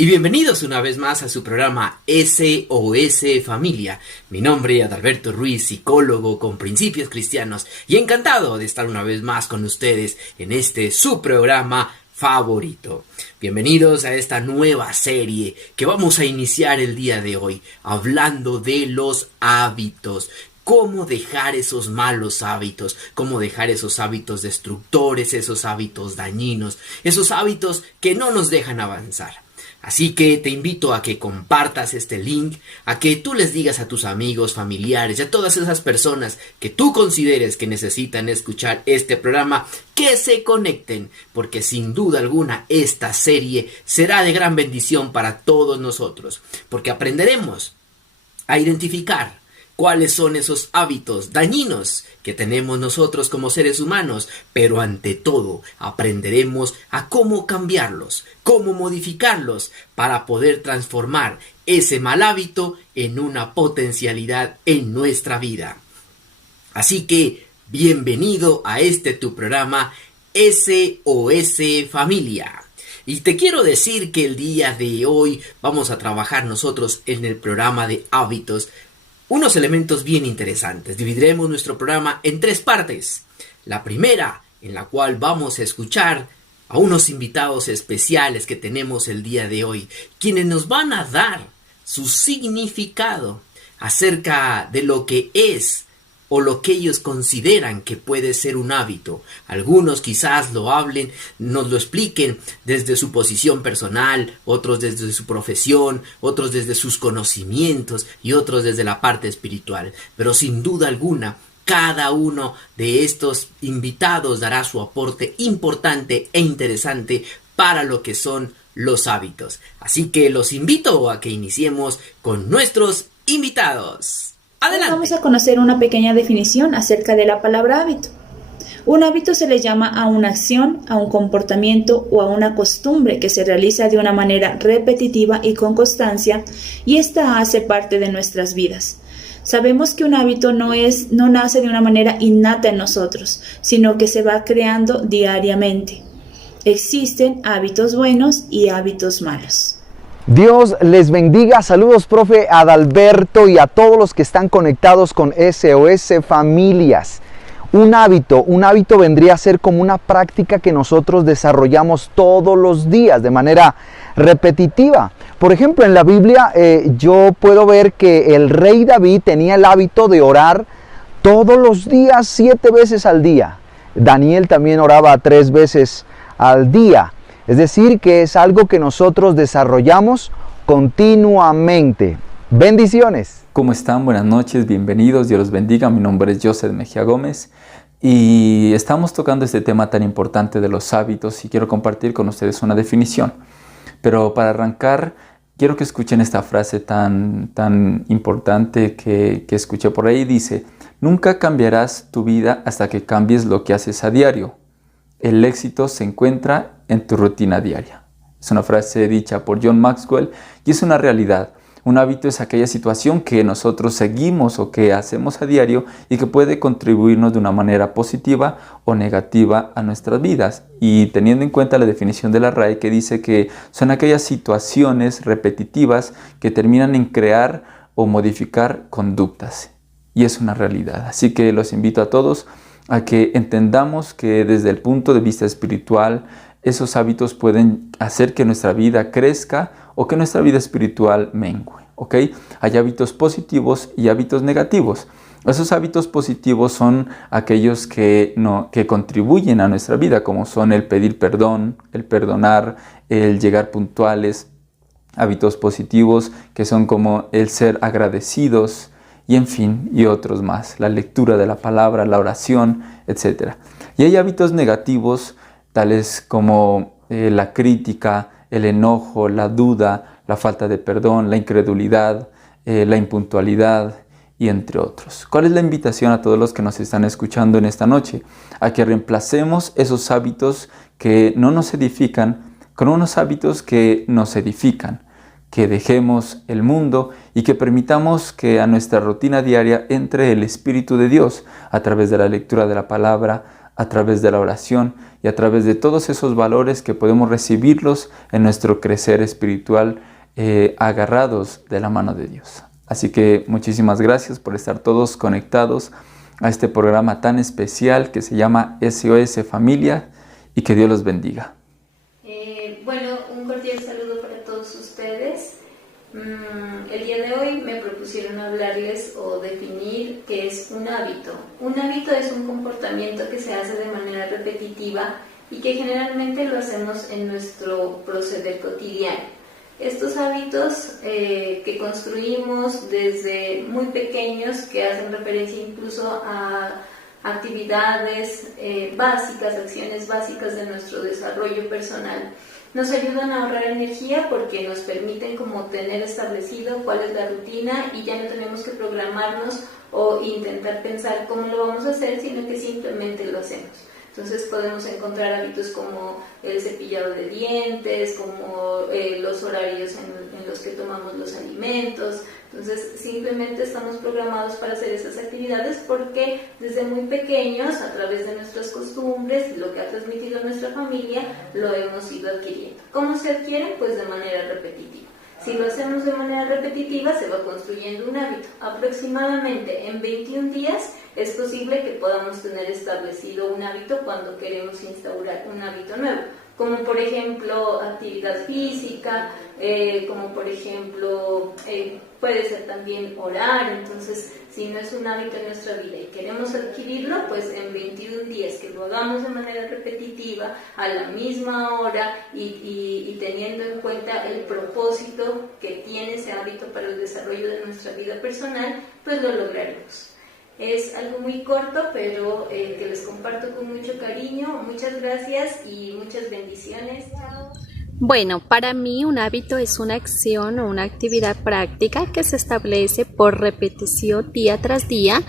Y bienvenidos una vez más a su programa SOS Familia. Mi nombre es Adalberto Ruiz, psicólogo con principios cristianos, y encantado de estar una vez más con ustedes en este su programa favorito. Bienvenidos a esta nueva serie que vamos a iniciar el día de hoy, hablando de los hábitos. Cómo dejar esos malos hábitos, cómo dejar esos hábitos destructores, esos hábitos dañinos, esos hábitos que no nos dejan avanzar. Así que te invito a que compartas este link, a que tú les digas a tus amigos, familiares y a todas esas personas que tú consideres que necesitan escuchar este programa, que se conecten, porque sin duda alguna esta serie será de gran bendición para todos nosotros, porque aprenderemos a identificar cuáles son esos hábitos dañinos que tenemos nosotros como seres humanos, pero ante todo aprenderemos a cómo cambiarlos, cómo modificarlos para poder transformar ese mal hábito en una potencialidad en nuestra vida. Así que bienvenido a este tu programa SOS Familia. Y te quiero decir que el día de hoy vamos a trabajar nosotros en el programa de hábitos unos elementos bien interesantes. Dividiremos nuestro programa en 3 partes. La primera, en la cual vamos a escuchar a unos invitados especiales que tenemos el día de hoy, quienes nos van a dar su significado acerca de lo que es o lo que ellos consideran que puede ser un hábito. Algunos quizás lo hablen, nos lo expliquen desde su posición personal, otros desde su profesión, otros desde sus conocimientos y otros desde la parte espiritual. Pero sin duda alguna, cada uno de estos invitados dará su aporte importante e interesante para lo que son los hábitos. Así que los invito a que iniciemos con nuestros invitados. ¡Adelante! Vamos a conocer una pequeña definición acerca de la palabra hábito. Un hábito se le llama a una acción, a un comportamiento o a una costumbre que se realiza de una manera repetitiva y con constancia, y esta hace parte de nuestras vidas. Sabemos que un hábito no nace de una manera innata en nosotros, sino que se va creando diariamente. Existen hábitos buenos y hábitos malos. Dios les bendiga. Saludos, profe Adalberto, y a todos los que están conectados con SOS Familias. Un hábito vendría a ser como una práctica que nosotros desarrollamos todos los días de manera repetitiva. Por ejemplo, en la Biblia yo puedo ver que el rey David tenía el hábito de orar todos los días, 7 veces al día. Daniel también oraba 3 veces al día. Es decir, que es algo que nosotros desarrollamos continuamente. Bendiciones. ¿Cómo están? Buenas noches, bienvenidos, Dios los bendiga. Mi nombre es Joseph Mejía Gómez y estamos tocando este tema tan importante de los hábitos y quiero compartir con ustedes una definición. Pero para arrancar, quiero que escuchen esta frase tan importante que escuché por ahí. Dice: nunca cambiarás tu vida hasta que cambies lo que haces a diario. El éxito se encuentra en tu rutina diaria. Es una frase dicha por John Maxwell y es una realidad. Un hábito es aquella situación que nosotros seguimos o que hacemos a diario y que puede contribuirnos de una manera positiva o negativa a nuestras vidas. Y teniendo en cuenta la definición de la RAE, que dice que son aquellas situaciones repetitivas que terminan en crear o modificar conductas. Y es una realidad. Así que los invito a todos a que entendamos que desde el punto de vista espiritual, esos hábitos pueden hacer que nuestra vida crezca o que nuestra vida espiritual mengue, ¿ok? Hay hábitos positivos y hábitos negativos. Esos hábitos positivos son aquellos que contribuyen a nuestra vida, como son el pedir perdón, el perdonar, el llegar puntuales. Hábitos positivos que son como el ser agradecidos, y en fin, y otros más, la lectura de la palabra, la oración, etc. Y hay hábitos negativos, tales como la crítica, el enojo, la duda, la falta de perdón, la incredulidad, la impuntualidad, y entre otros. ¿Cuál es la invitación a todos los que nos están escuchando en esta noche? A que reemplacemos esos hábitos que no nos edifican con unos hábitos que nos edifican. Que dejemos el mundo y que permitamos que a nuestra rutina diaria entre el Espíritu de Dios a través de la lectura de la palabra, a través de la oración y a través de todos esos valores que podemos recibirlos en nuestro crecer espiritual, agarrados de la mano de Dios. Así que muchísimas gracias por estar todos conectados a este programa tan especial que se llama SOS Familia, y que Dios los bendiga. Bueno, un cordial saludo para todos ustedes. El día de hoy me propusieron hablarles o definir qué es un hábito. Un hábito es un comportamiento que se hace de manera repetitiva y que generalmente lo hacemos en nuestro proceder cotidiano. Estos hábitos que construimos desde muy pequeños, que hacen referencia incluso a actividades básicas, acciones básicas de nuestro desarrollo personal, nos ayudan a ahorrar energía porque nos permiten como tener establecido cuál es la rutina y ya no tenemos que programarnos o intentar pensar cómo lo vamos a hacer, sino que simplemente lo hacemos. Entonces podemos encontrar hábitos como el cepillado de dientes, como los horarios en los que tomamos los alimentos. Entonces simplemente estamos programados para hacer esas actividades porque desde muy pequeños, a través de nuestras costumbres y lo que ha transmitido nuestra familia, lo hemos ido adquiriendo. ¿Cómo se adquieren? Pues de manera repetitiva. Si lo hacemos de manera repetitiva, se va construyendo un hábito. Aproximadamente en 21 días es posible que podamos tener establecido un hábito cuando queremos instaurar un hábito nuevo, como por ejemplo actividad física, como por ejemplo puede ser también orar. Entonces, si no es un hábito en nuestra vida y queremos adquirirlo, pues en 21 días que lo hagamos de manera repetitiva, a la misma hora y teniendo en cuenta el propósito que tiene ese hábito para el desarrollo de nuestra vida personal, pues lo lograremos. Es algo muy corto, pero que les comparto con mucho cariño. Muchas gracias y muchas bendiciones. Chao. Bueno, para mí un hábito es una acción o una actividad práctica que se establece por repetición día tras día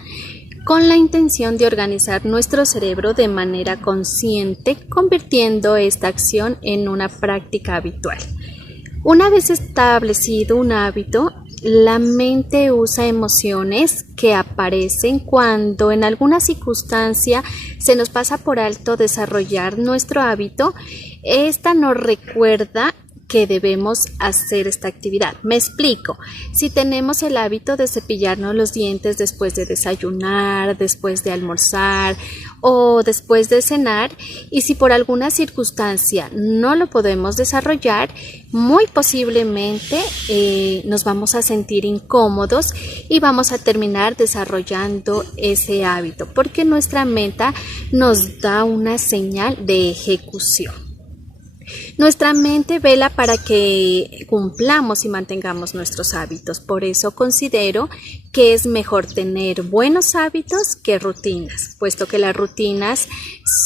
con la intención de organizar nuestro cerebro de manera consciente, convirtiendo esta acción en una práctica habitual. Una vez establecido un hábito, la mente usa emociones que aparecen cuando en alguna circunstancia se nos pasa por alto desarrollar nuestro hábito. Esta nos recuerda que debemos hacer esta actividad. Me explico. Si tenemos el hábito de cepillarnos los dientes después de desayunar, después de almorzar o después de cenar, y si por alguna circunstancia no lo podemos desarrollar, muy posiblemente nos vamos a sentir incómodos y vamos a terminar desarrollando ese hábito, porque nuestra mente nos da una señal de ejecución. Nuestra mente vela para que cumplamos y mantengamos nuestros hábitos. Por eso considero que es mejor tener buenos hábitos que rutinas, puesto que las rutinas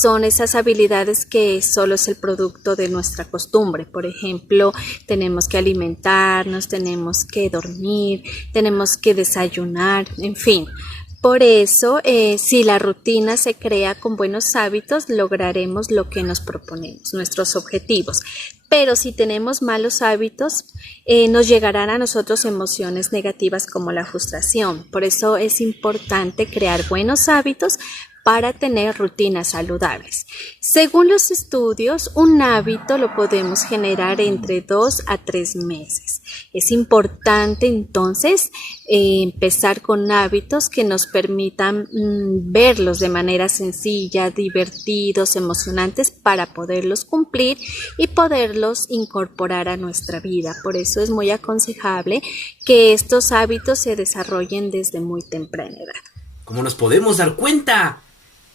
son esas habilidades que solo es el producto de nuestra costumbre. Por ejemplo, tenemos que alimentarnos, tenemos que dormir, tenemos que desayunar, en fin. Por eso, si la rutina se crea con buenos hábitos, lograremos lo que nos proponemos, nuestros objetivos. Pero si tenemos malos hábitos, nos llegarán a nosotros emociones negativas como la frustración. Por eso es importante crear buenos hábitos para tener rutinas saludables. Según los estudios, un hábito lo podemos generar entre 2 a 3 meses. Es importante entonces empezar con hábitos que nos permitan verlos de manera sencilla, divertidos, emocionantes, para poderlos cumplir y poderlos incorporar a nuestra vida. Por eso es muy aconsejable que estos hábitos se desarrollen desde muy temprana edad. Como nos podemos dar cuenta,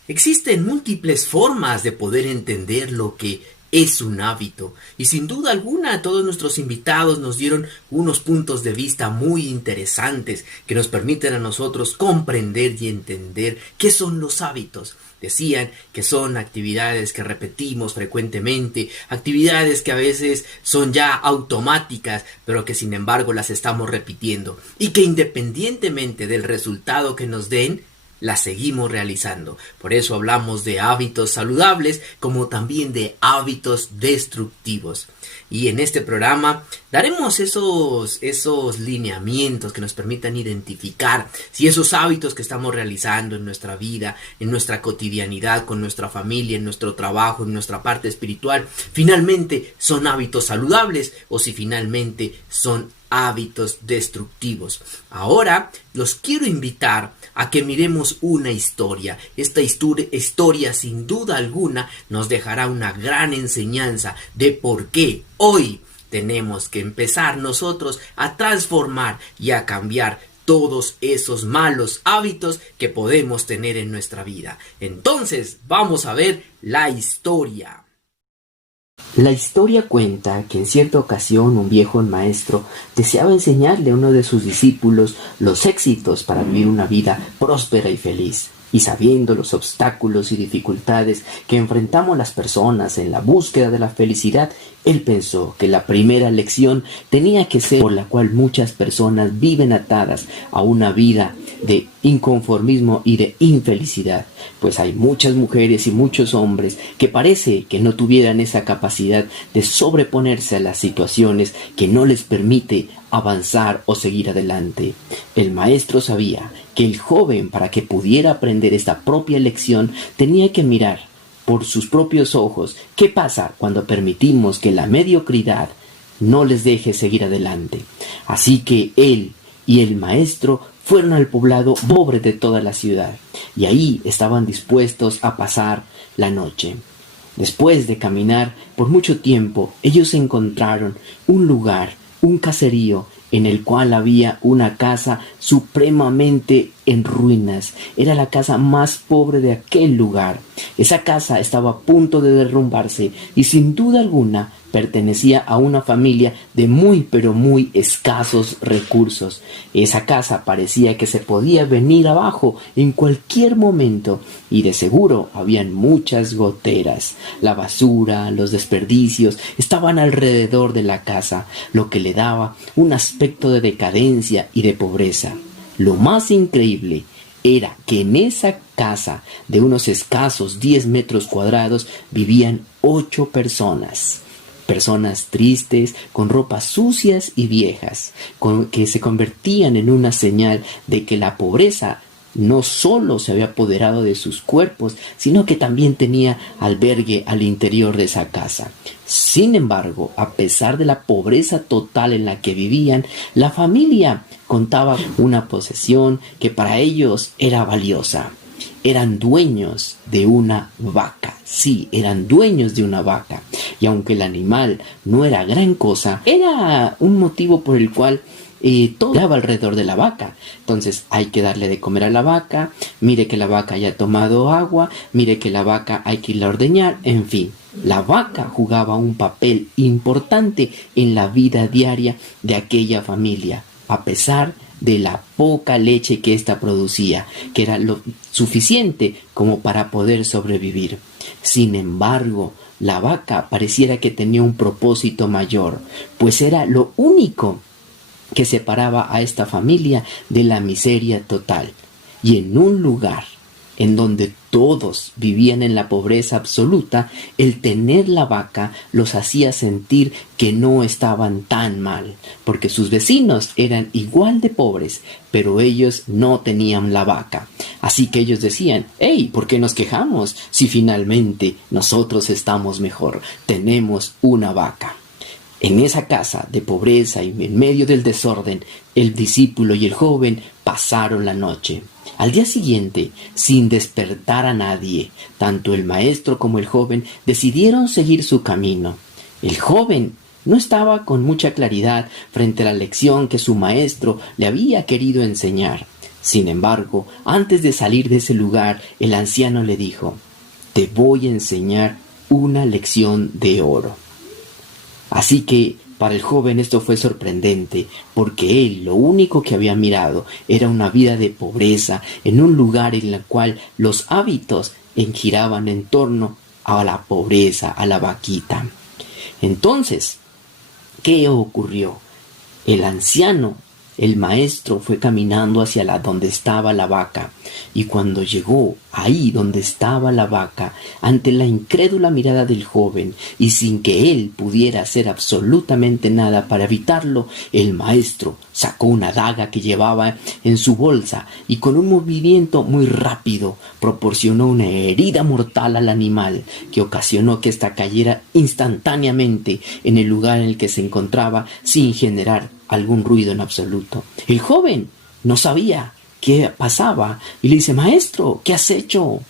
existen múltiples formas de poder entender lo que es un hábito, y sin duda alguna todos nuestros invitados nos dieron unos puntos de vista muy interesantes que nos permiten a nosotros comprender y entender qué son los hábitos. Decían que son actividades que repetimos frecuentemente, actividades que a veces son ya automáticas, pero que sin embargo las estamos repitiendo, y que independientemente del resultado que nos den, la seguimos realizando. Por eso hablamos de hábitos saludables como también de hábitos destructivos. Y en este programa daremos esos lineamientos que nos permitan identificar si esos hábitos que estamos realizando en nuestra vida, en nuestra cotidianidad, con nuestra familia, en nuestro trabajo, en nuestra parte espiritual, finalmente son hábitos saludables o si finalmente son hábitos destructivos. Ahora los quiero invitar a que miremos una historia. Esta historia sin duda alguna nos dejará una gran enseñanza de por qué hoy tenemos que empezar nosotros a transformar y a cambiar todos esos malos hábitos que podemos tener en nuestra vida. Entonces vamos a ver la historia. La historia cuenta que en cierta ocasión un viejo maestro deseaba enseñarle a uno de sus discípulos los éxitos para vivir una vida próspera y feliz. Y sabiendo los obstáculos y dificultades que enfrentamos las personas en la búsqueda de la felicidad, él pensó que la primera lección tenía que ser por la cual muchas personas viven atadas a una vida de inconformismo y de infelicidad, pues hay muchas mujeres y muchos hombres que parece que no tuvieran esa capacidad de sobreponerse a las situaciones que no les permite avanzar o seguir adelante. El maestro sabía que el joven, para que pudiera aprender esta propia lección, tenía que mirar por sus propios ojos qué pasa cuando permitimos que la mediocridad no les deje seguir adelante. Así que él y el maestro fueron al poblado pobre de toda la ciudad, y ahí estaban dispuestos a pasar la noche. Después de caminar por mucho tiempo, ellos encontraron un lugar, un caserío, en el cual había una casa supremamente en ruinas. Era la casa más pobre de aquel lugar. Esa casa estaba a punto de derrumbarse y sin duda alguna pertenecía a una familia de muy pero muy escasos recursos. Esa casa parecía que se podía venir abajo en cualquier momento y de seguro habían muchas goteras. La basura, los desperdicios estaban alrededor de la casa, lo que le daba un aspecto de decadencia y de pobreza. Lo más increíble era que en esa casa de unos escasos 10 metros cuadrados vivían 8 personas. Personas tristes, con ropas sucias y viejas, que se convertían en una señal de que la pobreza no solo se había apoderado de sus cuerpos, sino que también tenía albergue al interior de esa casa. Sin embargo, a pesar de la pobreza total en la que vivían, la familia contaba una posesión que para ellos era valiosa. Eran dueños de una vaca. Sí, eran dueños de una vaca. Y aunque el animal no era gran cosa, era un motivo por el cual todo giraba alrededor de la vaca. Entonces hay que darle de comer a la vaca, mire que la vaca haya tomado agua, mire que la vaca hay que irla a ordeñar, en fin. La vaca jugaba un papel importante en la vida diaria de aquella familia, a pesar de la poca leche que ésta producía, que era lo suficiente como para poder sobrevivir. Sin embargo, la vaca pareciera que tenía un propósito mayor, pues era lo único que separaba a esta familia de la miseria total. Y en un lugar en donde todos vivían en la pobreza absoluta, el tener la vaca los hacía sentir que no estaban tan mal, porque sus vecinos eran igual de pobres, pero ellos no tenían la vaca. Así que ellos decían: «Hey, ¿por qué nos quejamos si finalmente nosotros estamos mejor? Tenemos una vaca». En esa casa de pobreza y en medio del desorden, el discípulo y el joven pasaron la noche. Al día siguiente, sin despertar a nadie, tanto el maestro como el joven decidieron seguir su camino. El joven no estaba con mucha claridad frente a la lección que su maestro le había querido enseñar. Sin embargo, antes de salir de ese lugar, el anciano le dijo: «Te voy a enseñar una lección de oro». Así que para el joven esto fue sorprendente, porque él lo único que había mirado era una vida de pobreza en un lugar en el cual los hábitos giraban en torno a la pobreza, a la vaquita. Entonces, ¿qué ocurrió? El anciano el maestro fue caminando hacia donde estaba la vaca, y cuando llegó ahí donde estaba la vaca, ante la incrédula mirada del joven, y sin que él pudiera hacer absolutamente nada para evitarlo, el maestro sacó una daga que llevaba en su bolsa y con un movimiento muy rápido proporcionó una herida mortal al animal que ocasionó que ésta cayera instantáneamente en el lugar en el que se encontraba sin generar algún ruido en absoluto. El joven no sabía qué pasaba y le dice: maestro, ¿qué has hecho?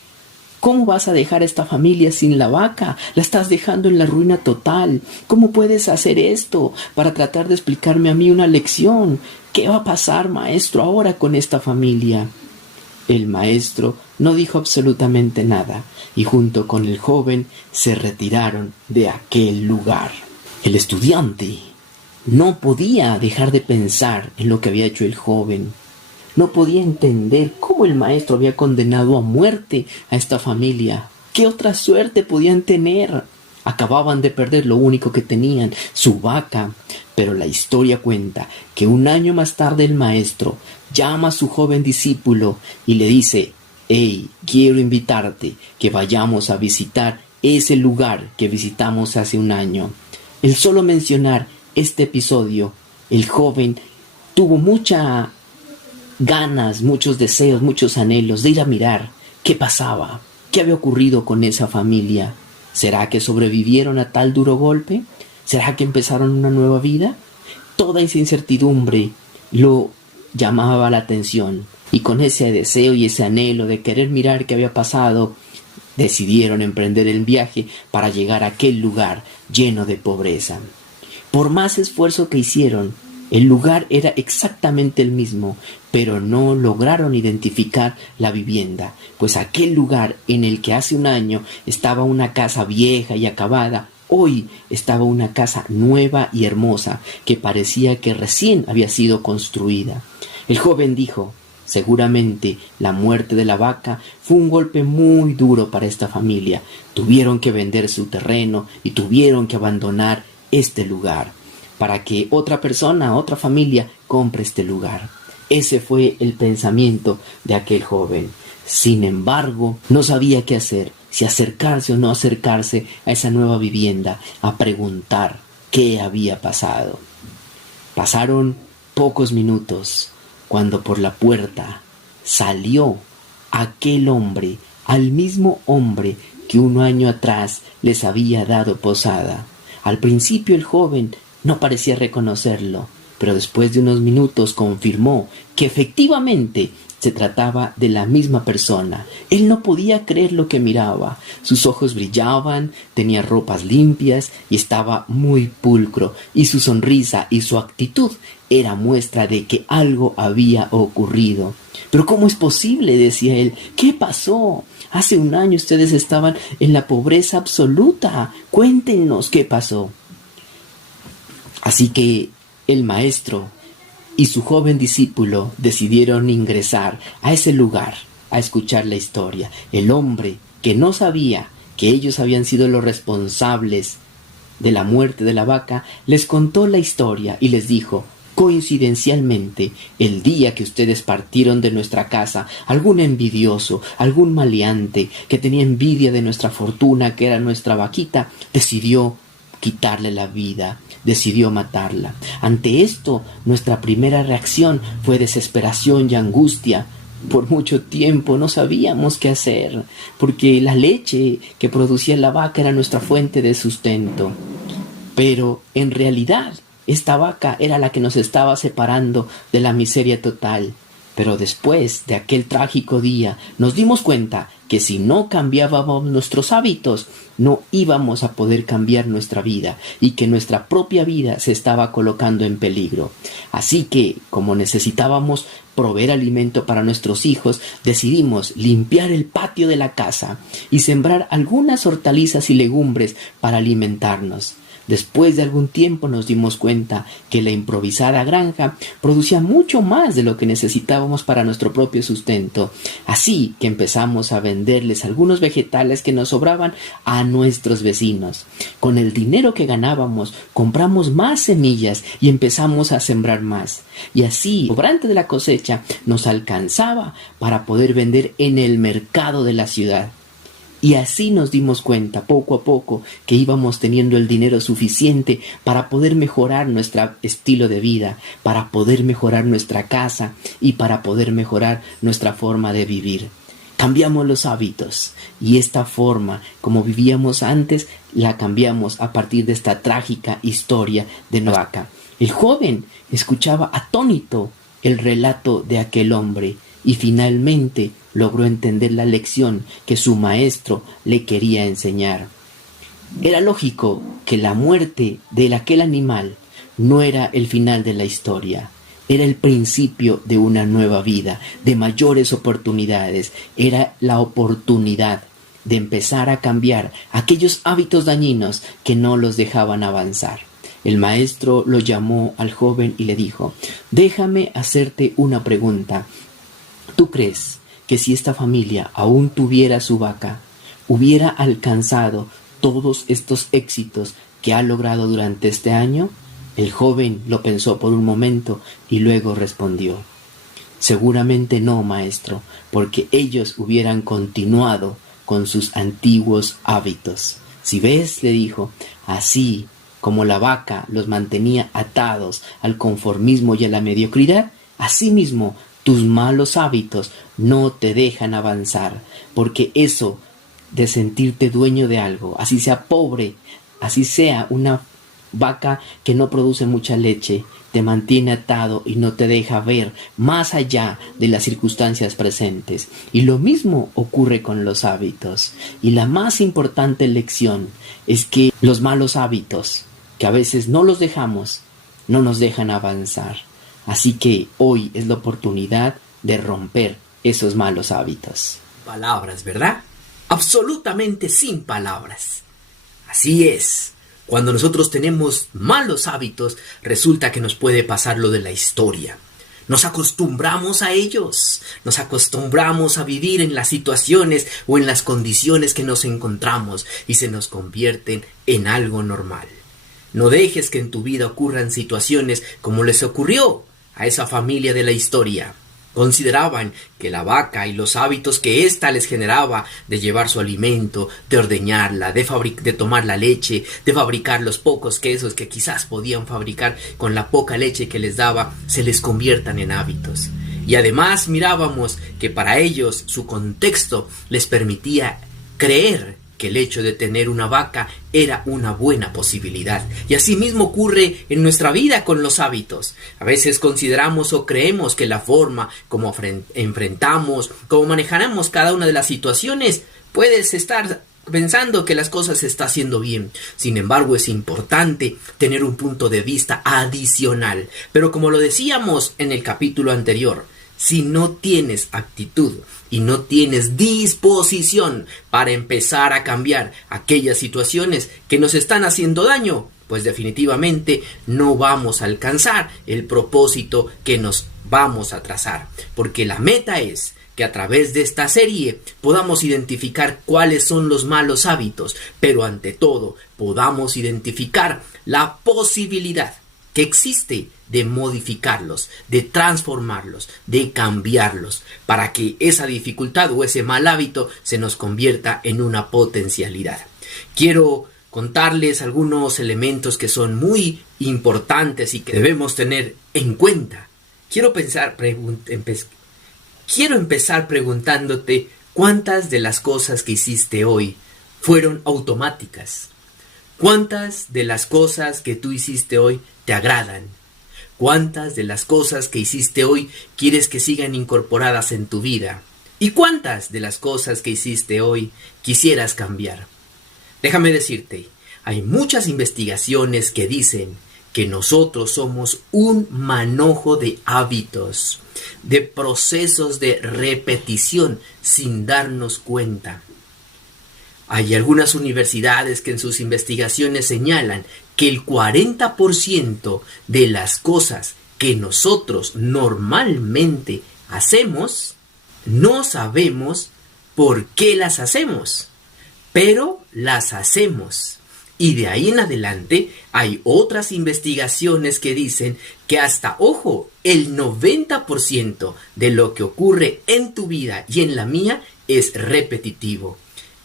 ¿Cómo vas a dejar a esta familia sin la vaca? La estás dejando en la ruina total. ¿Cómo puedes hacer esto para tratar de explicarme a mí una lección? ¿Qué va a pasar, maestro, ahora con esta familia? El maestro no dijo absolutamente nada y junto con el joven se retiraron de aquel lugar. El estudiante no podía dejar de pensar en lo que había hecho el joven. No podía entender cómo el maestro había condenado a muerte a esta familia. ¿Qué otra suerte podían tener? Acababan de perder lo único que tenían, su vaca. Pero la historia cuenta que un año más tarde el maestro llama a su joven discípulo y le dice: «Hey, quiero invitarte que vayamos a visitar ese lugar que visitamos hace un año». El solo mencionar este episodio, el joven tuvo muchas ganas, muchos deseos, muchos anhelos de ir a mirar qué pasaba, qué había ocurrido con esa familia. ¿Será que sobrevivieron a tal duro golpe? ¿Será que empezaron una nueva vida? Toda esa incertidumbre lo llamaba la atención y con ese deseo y ese anhelo de querer mirar qué había pasado, decidieron emprender el viaje para llegar a aquel lugar lleno de pobreza. Por más esfuerzo que hicieron, el lugar era exactamente el mismo, pero no lograron identificar la vivienda, pues aquel lugar en el que hace un año estaba una casa vieja y acabada, hoy estaba una casa nueva y hermosa que parecía que recién había sido construida. El joven dijo: seguramente la muerte de la vaca fue un golpe muy duro para esta familia. Tuvieron que vender su terreno y tuvieron que abandonar este lugar para que otra persona, otra familia compre este lugar. Ese fue el pensamiento de aquel joven. Sin embargo, no sabía qué hacer, si acercarse o no acercarse a esa nueva vivienda, a preguntar qué había pasado. Pasaron pocos minutos cuando por la puerta salió aquel hombre, al mismo hombre que un año atrás les había dado posada. Al principio el joven no parecía reconocerlo, pero después de unos minutos confirmó que efectivamente se trataba de la misma persona. Él no podía creer lo que miraba. Sus ojos brillaban, tenía ropas limpias y estaba muy pulcro, y su sonrisa y su actitud era muestra de que algo había ocurrido. «¿Pero cómo es posible?», decía él. «¿Qué pasó? Hace un año ustedes estaban en la pobreza absoluta. Cuéntenos qué pasó». Así que el maestro y su joven discípulo decidieron ingresar a ese lugar a escuchar la historia. El hombre, que no sabía que ellos habían sido los responsables de la muerte de la vaca, les contó la historia y les dijo: coincidencialmente, el día que ustedes partieron de nuestra casa, algún envidioso, algún maleante que tenía envidia de nuestra fortuna, que era nuestra vaquita, decidió quitarle la vida, decidió matarla. Ante esto, nuestra primera reacción fue desesperación y angustia. Por mucho tiempo no sabíamos qué hacer, porque la leche que producía la vaca era nuestra fuente de sustento. Pero en realidad, esta vaca era la que nos estaba separando de la miseria total. Pero después de aquel trágico día, nos dimos cuenta que si no cambiábamos nuestros hábitos, no íbamos a poder cambiar nuestra vida y que nuestra propia vida se estaba colocando en peligro. Así que, como necesitábamos proveer alimento para nuestros hijos, decidimos limpiar el patio de la casa y sembrar algunas hortalizas y legumbres para alimentarnos. Después de algún tiempo nos dimos cuenta que la improvisada granja producía mucho más de lo que necesitábamos para nuestro propio sustento. Así que empezamos a venderles algunos vegetales que nos sobraban a nuestros vecinos. Con el dinero que ganábamos, compramos más semillas y empezamos a sembrar más. Y así, sobrante de la cosecha, nos alcanzaba para poder vender en el mercado de la ciudad. Y así nos dimos cuenta, poco a poco, que íbamos teniendo el dinero suficiente para poder mejorar nuestro estilo de vida, para poder mejorar nuestra casa y para poder mejorar nuestra forma de vivir. Cambiamos los hábitos y esta forma, como vivíamos antes, la cambiamos a partir de esta trágica historia de la vaca. El joven escuchaba atónito el relato de aquel hombre y finalmente logró entender la lección que su maestro le quería enseñar. Era lógico que la muerte de aquel animal no era el final de la historia, era el principio de una nueva vida, de mayores oportunidades, era la oportunidad de empezar a cambiar aquellos hábitos dañinos que no los dejaban avanzar. El maestro lo llamó al joven y le dijo: déjame hacerte una pregunta. ¿Tú crees que si esta familia aún tuviera su vaca, hubiera alcanzado todos estos éxitos que ha logrado durante este año? El joven lo pensó por un momento y luego respondió: seguramente no, maestro, porque ellos hubieran continuado con sus antiguos hábitos. Si ves, le dijo, así como la vaca los mantenía atados al conformismo y a la mediocridad, asimismo tus malos hábitos no te dejan avanzar, porque eso de sentirte dueño de algo, así sea pobre, así sea una vaca que no produce mucha leche, te mantiene atado y no te deja ver más allá de las circunstancias presentes. Y lo mismo ocurre con los hábitos. Y la más importante lección es que los malos hábitos, que a veces no los dejamos, no nos dejan avanzar. Así que hoy es la oportunidad de romper esos malos hábitos. Palabras, ¿verdad? Absolutamente sin palabras. Así es. Cuando nosotros tenemos malos hábitos, resulta que nos puede pasar lo de la historia. Nos acostumbramos a ellos, nos acostumbramos a vivir en las situaciones o en las condiciones que nos encontramos y se nos convierten en algo normal. No dejes que en tu vida ocurran situaciones como les ocurrió a esa familia de la historia. Consideraban que la vaca y los hábitos que ésta les generaba de llevar su alimento, de ordeñarla, de tomar la leche, de fabricar los pocos quesos que quizás podían fabricar con la poca leche que les daba, se les conviertan en hábitos. Y además mirábamos que para ellos su contexto les permitía creer que el hecho de tener una vaca era una buena posibilidad. Y así mismo ocurre en nuestra vida con los hábitos. A veces consideramos o creemos que la forma como enfrentamos, como manejaremos cada una de las situaciones, puedes estar pensando que las cosas se está haciendo bien. Sin embargo, es importante tener un punto de vista adicional. Pero como lo decíamos en el capítulo anterior, si no tienes actitud y no tienes disposición para empezar a cambiar aquellas situaciones que nos están haciendo daño, pues definitivamente no vamos a alcanzar el propósito que nos vamos a trazar. Porque la meta es que a través de esta serie podamos identificar cuáles son los malos hábitos, pero ante todo podamos identificar la posibilidad que existe de modificarlos, de transformarlos, de cambiarlos, para que esa dificultad o ese mal hábito se nos convierta en una potencialidad. Quiero contarles algunos elementos que son muy importantes y que debemos tener en cuenta. Quiero empezar preguntándote cuántas de las cosas que hiciste hoy fueron automáticas. ¿Cuántas de las cosas que tú hiciste hoy te agradan? ¿Cuántas de las cosas que hiciste hoy quieres que sigan incorporadas en tu vida? ¿Y cuántas de las cosas que hiciste hoy quisieras cambiar? Déjame decirte, hay muchas investigaciones que dicen que nosotros somos un manojo de hábitos, de procesos de repetición sin darnos cuenta. Hay algunas universidades que en sus investigaciones señalan que el 40% de las cosas que nosotros normalmente hacemos, no sabemos por qué las hacemos, pero las hacemos. Y de ahí en adelante hay otras investigaciones que dicen que hasta, ojo, el 90% de lo que ocurre en tu vida y en la mía es repetitivo.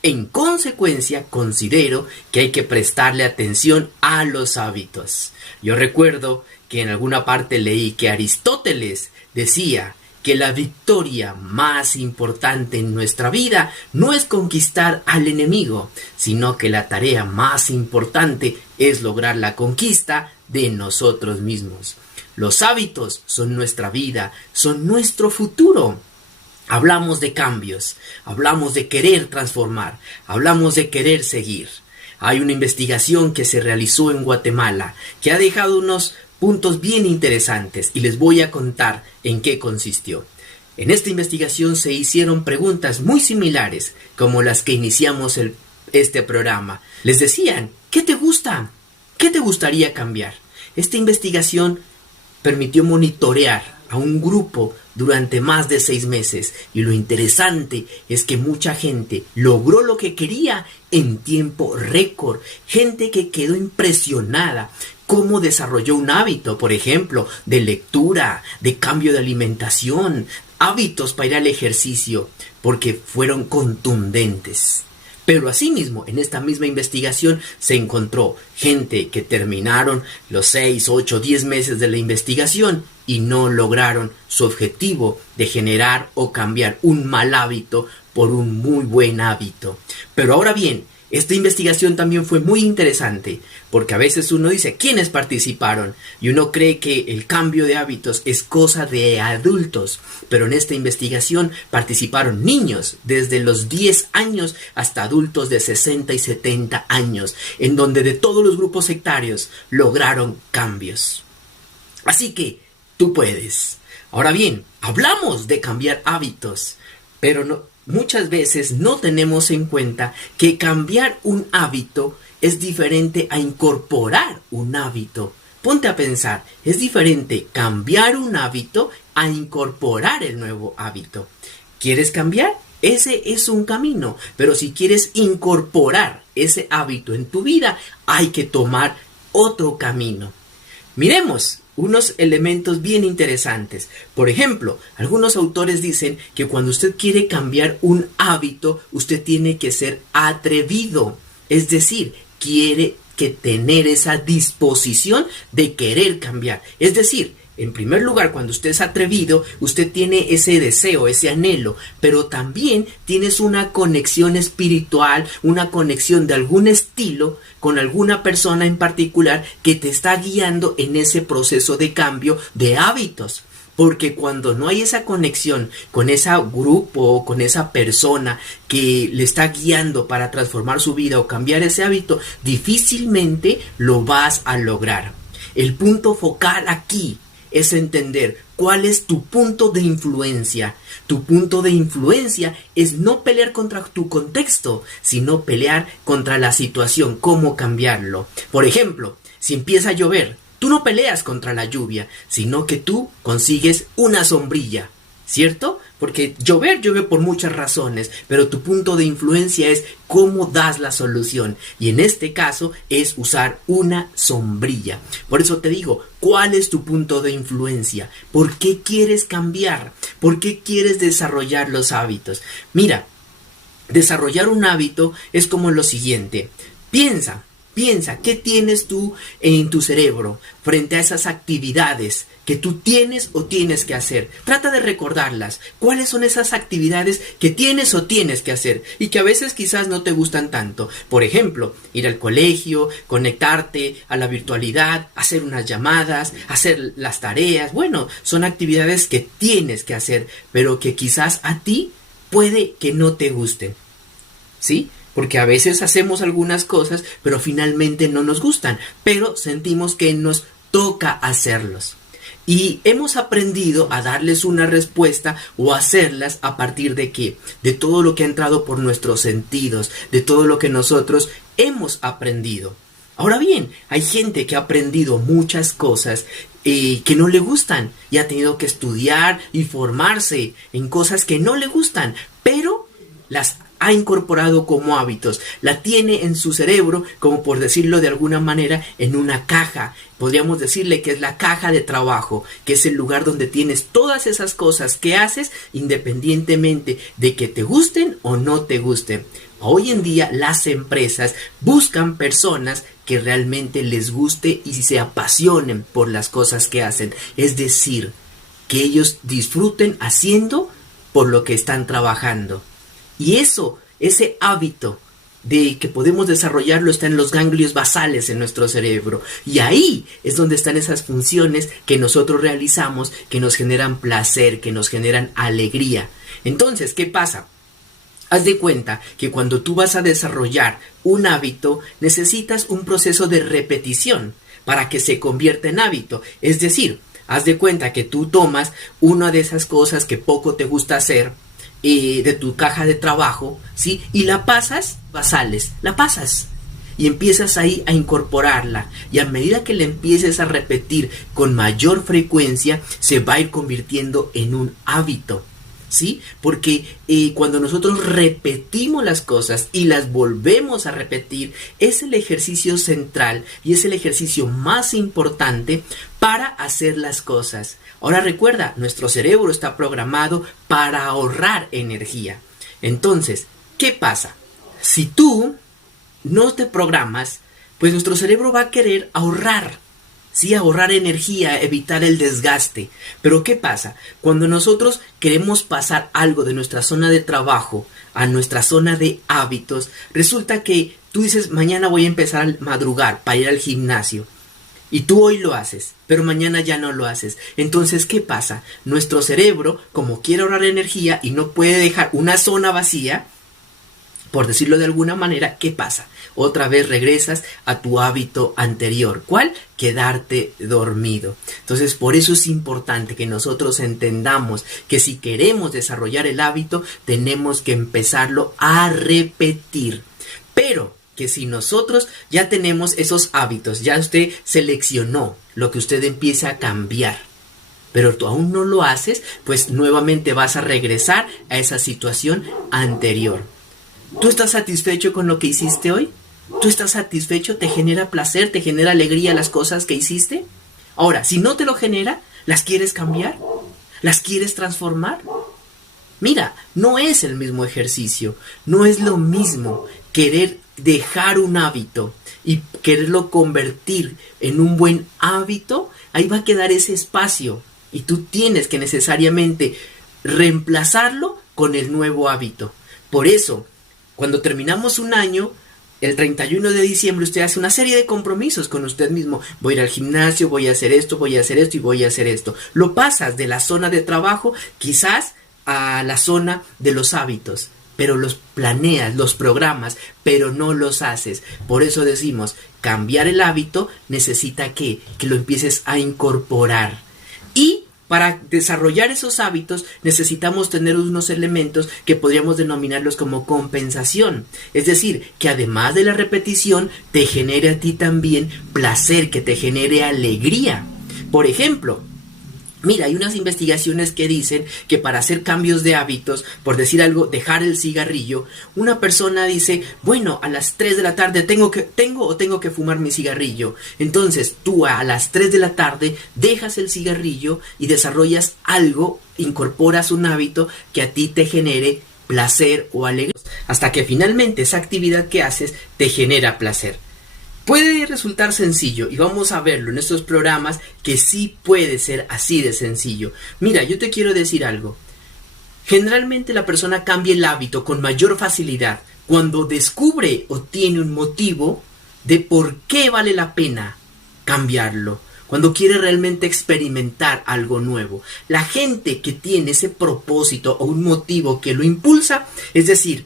En consecuencia, considero que hay que prestarle atención a los hábitos. Yo recuerdo que en alguna parte leí que Aristóteles decía que la victoria más importante en nuestra vida no es conquistar al enemigo, sino que la tarea más importante es lograr la conquista de nosotros mismos. Los hábitos son nuestra vida, son nuestro futuro. Hablamos de cambios, hablamos de querer transformar, hablamos de querer seguir. Hay una investigación que se realizó en Guatemala que ha dejado unos puntos bien interesantes y les voy a contar en qué consistió. En esta investigación se hicieron preguntas muy similares como las que iniciamos este programa. Les decían, ¿qué te gusta? ¿Qué te gustaría cambiar? Esta investigación permitió monitorear a un grupo durante más de 6 meses y lo interesante es que mucha gente logró lo que quería en tiempo récord. Gente que quedó impresionada cómo desarrolló un hábito, por ejemplo, de lectura, de cambio de alimentación, hábitos para ir al ejercicio, porque fueron contundentes. Pero asimismo, en esta misma investigación se encontró gente que terminaron los 6, 8, 10 meses de la investigación y no lograron su objetivo de generar o cambiar un mal hábito por un muy buen hábito. Pero ahora bien, esta investigación también fue muy interesante, porque a veces uno dice, ¿quiénes participaron? Y uno cree que el cambio de hábitos es cosa de adultos, pero en esta investigación participaron niños desde los 10 años hasta adultos de 60 y 70 años, en donde de todos los grupos sectarios lograron cambios. Así que tú puedes. Ahora bien, hablamos de cambiar hábitos, pero muchas veces no tenemos en cuenta que cambiar un hábito es diferente a incorporar un hábito. Ponte a pensar, es diferente cambiar un hábito a incorporar el nuevo hábito. ¿Quieres cambiar? Ese es un camino, pero si quieres incorporar ese hábito en tu vida, hay que tomar otro camino. Miremos unos elementos bien interesantes. Por ejemplo, algunos autores dicen que cuando usted quiere cambiar un hábito, usted tiene que ser atrevido. Es decir, quiere que tener esa disposición de querer cambiar. Es decir, en primer lugar, cuando usted es atrevido, usted tiene ese deseo, ese anhelo, pero también tienes una conexión espiritual, una conexión de algún estilo con alguna persona en particular que te está guiando en ese proceso de cambio de hábitos. Porque cuando no hay esa conexión con ese grupo o con esa persona que le está guiando para transformar su vida o cambiar ese hábito, difícilmente lo vas a lograr. El punto focal aquí es entender cuál es tu punto de influencia. Tu punto de influencia es no pelear contra tu contexto, sino pelear contra la situación, cómo cambiarlo. Por ejemplo, si empieza a llover, tú no peleas contra la lluvia, sino que tú consigues una sombrilla, ¿cierto? Porque llueve por muchas razones, pero tu punto de influencia es cómo das la solución. Y en este caso es usar una sombrilla. Por eso te digo, ¿cuál es tu punto de influencia? ¿Por qué quieres cambiar? ¿Por qué quieres desarrollar los hábitos? Mira, desarrollar un hábito es como lo siguiente. Piensa, ¿qué tienes tú en tu cerebro frente a esas actividades que tú tienes o tienes que hacer? Trata de recordarlas. ¿Cuáles son esas actividades que tienes o tienes que hacer y que a veces quizás no te gustan tanto? Por ejemplo, ir al colegio, conectarte a la virtualidad, hacer unas llamadas, hacer las tareas. Bueno, son actividades que tienes que hacer, pero que quizás a ti puede que no te gusten. ¿Sí? Porque a veces hacemos algunas cosas, pero finalmente no nos gustan, pero sentimos que nos toca hacerlos. Y hemos aprendido a darles una respuesta o hacerlas a partir de qué? De todo lo que ha entrado por nuestros sentidos, de todo lo que nosotros hemos aprendido. Ahora bien, hay gente que ha aprendido muchas cosas que no le gustan y ha tenido que estudiar y formarse en cosas que no le gustan, pero las ha incorporado como hábitos, la tiene en su cerebro, como por decirlo de alguna manera, en una caja. Podríamos decirle que es la caja de trabajo, que es el lugar donde tienes todas esas cosas que haces independientemente de que te gusten o no te gusten. Hoy en día las empresas buscan personas que realmente les guste y se apasionen por las cosas que hacen. Es decir, que ellos disfruten haciendo por lo que están trabajando. Y ese hábito de que podemos desarrollarlo está en los ganglios basales en nuestro cerebro. Y ahí es donde están esas funciones que nosotros realizamos, que nos generan placer, que nos generan alegría. Entonces, ¿qué pasa? Haz de cuenta que cuando tú vas a desarrollar un hábito, necesitas un proceso de repetición para que se convierta en hábito. Es decir, haz de cuenta que tú tomas una de esas cosas que poco te gusta hacer, de tu caja de trabajo, ¿sí? Y la pasas, basales, la pasas. Y empiezas ahí a incorporarla. Y a medida que la empieces a repetir con mayor frecuencia, se va a ir convirtiendo en un hábito, ¿sí? Porque cuando nosotros repetimos las cosas y las volvemos a repetir, es el ejercicio central y es el ejercicio más importante para hacer las cosas. Ahora recuerda, nuestro cerebro está programado para ahorrar energía. Entonces, ¿qué pasa? Si tú no te programas, pues nuestro cerebro va a querer ahorrar. Sí, ahorrar energía, evitar el desgaste. Pero ¿qué pasa? Cuando nosotros queremos pasar algo de nuestra zona de trabajo a nuestra zona de hábitos, resulta que tú dices, mañana voy a empezar a madrugar para ir al gimnasio. Y tú hoy lo haces, pero mañana ya no lo haces. Entonces, ¿qué pasa? Nuestro cerebro, como quiere ahorrar energía y no puede dejar una zona vacía, por decirlo de alguna manera, ¿qué pasa? Otra vez regresas a tu hábito anterior. ¿Cuál? Quedarte dormido. Entonces, por eso es importante que nosotros entendamos que si queremos desarrollar el hábito, tenemos que empezarlo a repetir. Pero que si nosotros ya tenemos esos hábitos, ya usted seleccionó lo que usted empieza a cambiar, pero tú aún no lo haces, pues nuevamente vas a regresar a esa situación anterior. ¿Tú estás satisfecho con lo que hiciste hoy? ¿Tú estás satisfecho? ¿Te genera placer? ¿Te genera alegría las cosas que hiciste? Ahora, si no te lo genera, ¿las quieres cambiar? ¿Las quieres transformar? Mira, no es el mismo ejercicio, no es lo mismo querer dejar un hábito y quererlo convertir en un buen hábito. Ahí va a quedar ese espacio y tú tienes que necesariamente reemplazarlo con el nuevo hábito. Por eso, cuando terminamos un año, el 31 de diciembre usted hace una serie de compromisos con usted mismo. Voy a ir al gimnasio, voy a hacer esto, voy a hacer esto y voy a hacer esto. Lo pasas de la zona de trabajo quizás a la zona de los hábitos, pero los planeas, los programas, pero no los haces. Por eso decimos, cambiar el hábito necesita que lo empieces a incorporar. Y para desarrollar esos hábitos necesitamos tener unos elementos que podríamos denominarlos como compensación. Es decir, que además de la repetición te genere a ti también placer, que te genere alegría. Por ejemplo, mira, hay unas investigaciones que dicen que para hacer cambios de hábitos, por decir algo, dejar el cigarrillo, una persona dice, bueno, a las 3 de la tarde tengo que fumar mi cigarrillo. Entonces, tú a las 3 de la tarde dejas el cigarrillo y desarrollas algo, incorporas un hábito que a ti te genere placer o alegría, hasta que finalmente esa actividad que haces te genera placer. Puede resultar sencillo y vamos a verlo en estos programas que sí puede ser así de sencillo. Mira, yo te quiero decir algo. Generalmente la persona cambia el hábito con mayor facilidad cuando descubre o tiene un motivo de por qué vale la pena cambiarlo. Cuando quiere realmente experimentar algo nuevo. La gente que tiene ese propósito o un motivo que lo impulsa, es decir,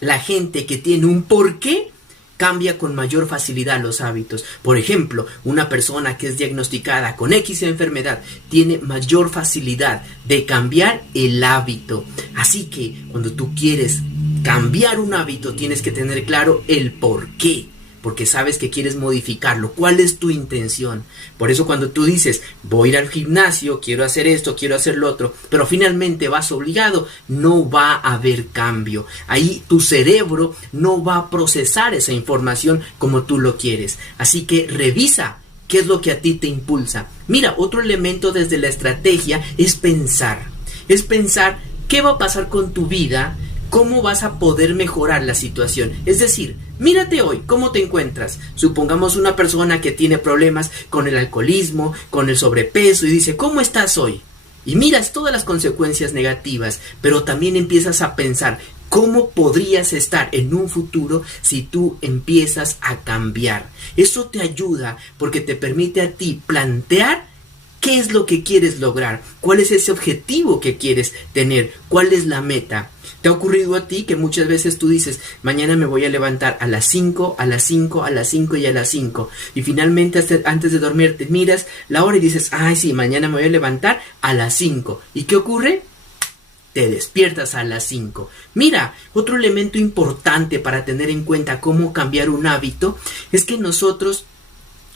la gente que tiene un porqué, cambia con mayor facilidad los hábitos. Por ejemplo, una persona que es diagnosticada con X enfermedad tiene mayor facilidad de cambiar el hábito. Así que cuando tú quieres cambiar un hábito, tienes que tener claro el por qué. Porque sabes que quieres modificarlo. ¿Cuál es tu intención? Por eso cuando tú dices, voy a ir al gimnasio, quiero hacer esto, quiero hacer lo otro, pero finalmente vas obligado, no va a haber cambio. Ahí tu cerebro no va a procesar esa información como tú lo quieres. Así que revisa qué es lo que a ti te impulsa. Mira, otro elemento desde la estrategia es pensar. Es pensar qué va a pasar con tu vida, cómo vas a poder mejorar la situación. Es decir, mírate hoy, ¿cómo te encuentras? Supongamos una persona que tiene problemas con el alcoholismo, con el sobrepeso y dice, ¿cómo estás hoy? Y miras todas las consecuencias negativas, pero también empiezas a pensar, ¿cómo podrías estar en un futuro si tú empiezas a cambiar? Eso te ayuda porque te permite a ti plantear qué es lo que quieres lograr, cuál es ese objetivo que quieres tener, cuál es la meta. ¿Te ha ocurrido a ti que muchas veces tú dices, mañana me voy a levantar a las 5, a las 5, a las 5 y a las 5? Y finalmente antes de dormir te miras la hora y dices, ay sí, mañana me voy a levantar a las 5. ¿Y qué ocurre? Te despiertas a las 5. Mira, otro elemento importante para tener en cuenta cómo cambiar un hábito es que nosotros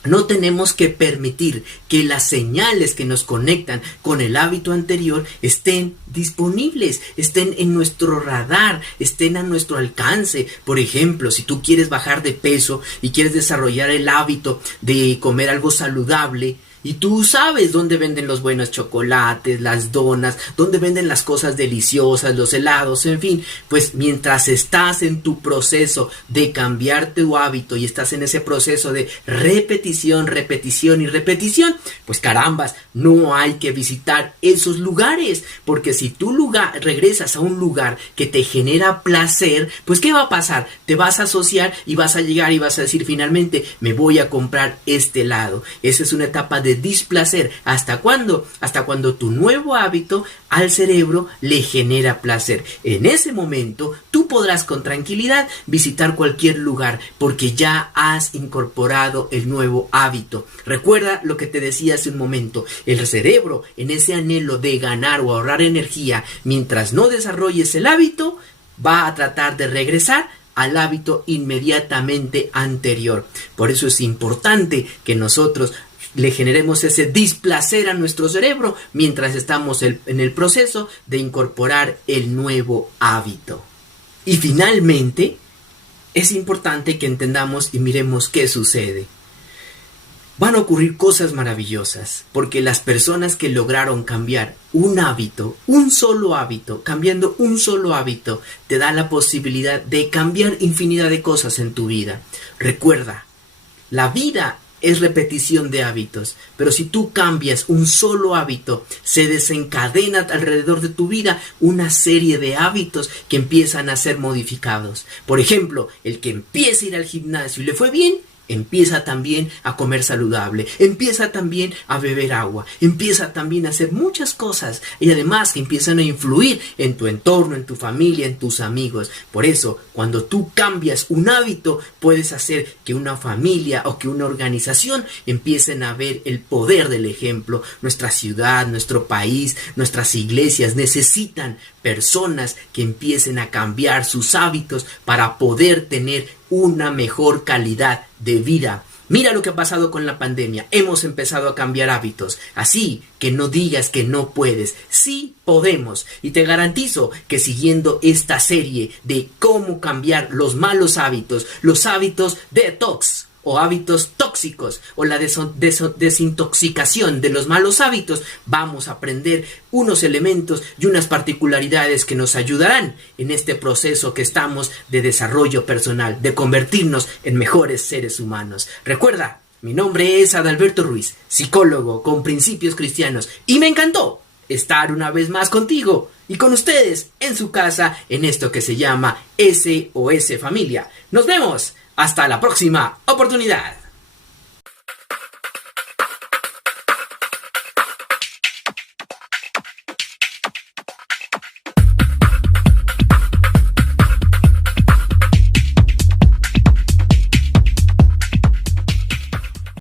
no tenemos que permitir que las señales que nos conectan con el hábito anterior estén disponibles, estén en nuestro radar, estén a nuestro alcance. Por ejemplo, si tú quieres bajar de peso y quieres desarrollar el hábito de comer algo saludable, y tú sabes dónde venden los buenos chocolates, las donas, dónde venden las cosas deliciosas, los helados, en fin, pues mientras estás en tu proceso de cambiar tu hábito y estás en ese proceso de repetición, repetición y repetición, pues carambas, no hay que visitar esos lugares, porque si tú regresas a un lugar que te genera placer, pues ¿qué va a pasar? Te vas a asociar y vas a llegar y vas a decir finalmente, me voy a comprar este helado. Esa es una etapa de displacer. ¿Hasta cuándo? Hasta cuando tu nuevo hábito al cerebro le genera placer. En ese momento tú podrás con tranquilidad visitar cualquier lugar porque ya has incorporado el nuevo hábito. Recuerda lo que te decía hace un momento. El cerebro, en ese anhelo de ganar o ahorrar energía, mientras no desarrolles el hábito, va a tratar de regresar al hábito inmediatamente anterior. Por eso es importante que nosotros le generemos ese displacer a nuestro cerebro mientras estamos en el proceso de incorporar el nuevo hábito. Y finalmente, es importante que entendamos y miremos qué sucede. Van a ocurrir cosas maravillosas, porque las personas que lograron cambiar un hábito, un solo hábito, cambiando un solo hábito, te da la posibilidad de cambiar infinidad de cosas en tu vida. Recuerda, la vida es repetición de hábitos, pero si tú cambias un solo hábito, se desencadena alrededor de tu vida una serie de hábitos que empiezan a ser modificados. Por ejemplo, el que empieza a ir al gimnasio y le fue bien, empieza también a comer saludable, empieza también a beber agua, empieza también a hacer muchas cosas y además que empiezan a influir en tu entorno, en tu familia, en tus amigos. Por eso, cuando tú cambias un hábito, puedes hacer que una familia o que una organización empiecen a ver el poder del ejemplo. Nuestra ciudad, nuestro país, nuestras iglesias necesitan personas que empiecen a cambiar sus hábitos para poder tener una mejor calidad de vida. Mira lo que ha pasado con la pandemia. Hemos empezado a cambiar hábitos. Así que no digas que no puedes. Sí podemos. Y te garantizo que siguiendo esta serie de cómo cambiar los malos hábitos, los hábitos detox o hábitos tóxicos o la desintoxicación de los malos hábitos, vamos a aprender unos elementos y unas particularidades que nos ayudarán en este proceso que estamos de desarrollo personal, de convertirnos en mejores seres humanos. Recuerda, mi nombre es Adalberto Ruiz, psicólogo con principios cristianos, y me encantó estar una vez más contigo y con ustedes en su casa en esto que se llama SOS Familia. Nos vemos. Hasta la próxima oportunidad.